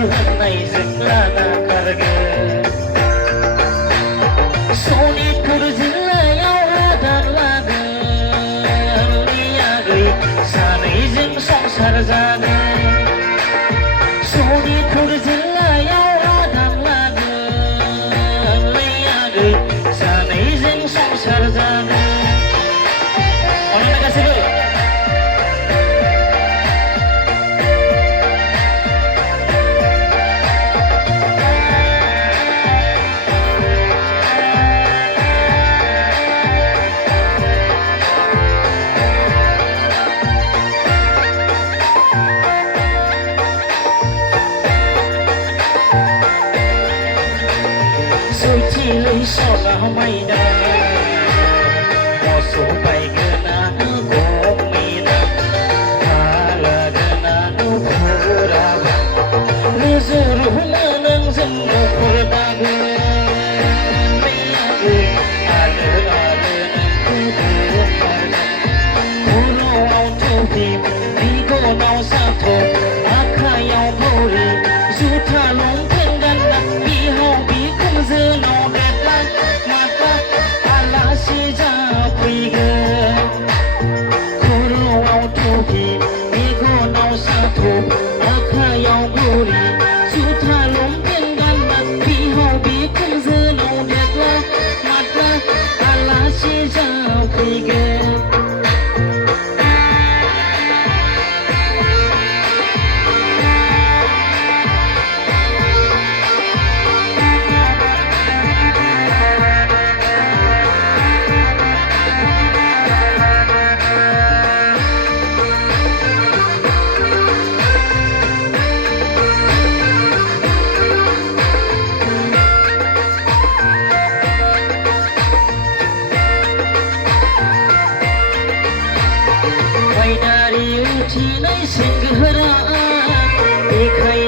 होननायजों लाना खारगोन सनितपुर जिल्लायाव आदान लागोन आगै सानैजों संसार जागोन सनितपुर जिल्लायाव आदान लागोन आगै सानैजों संसार जागोन गासैबो Suci solah maida moso baigana gomina hala gana pura luzur hunang zemmu purdagu meyagu ale puno autopi bigo nau sato akayau bori juta long tenggan bihau bikum zenau depan mata alasi japigel kuro autopi bigo nau sato akayau bori juta long tenggan bihau bikum zenau depan mata alasi japigel Dari uci nai singgara, ikai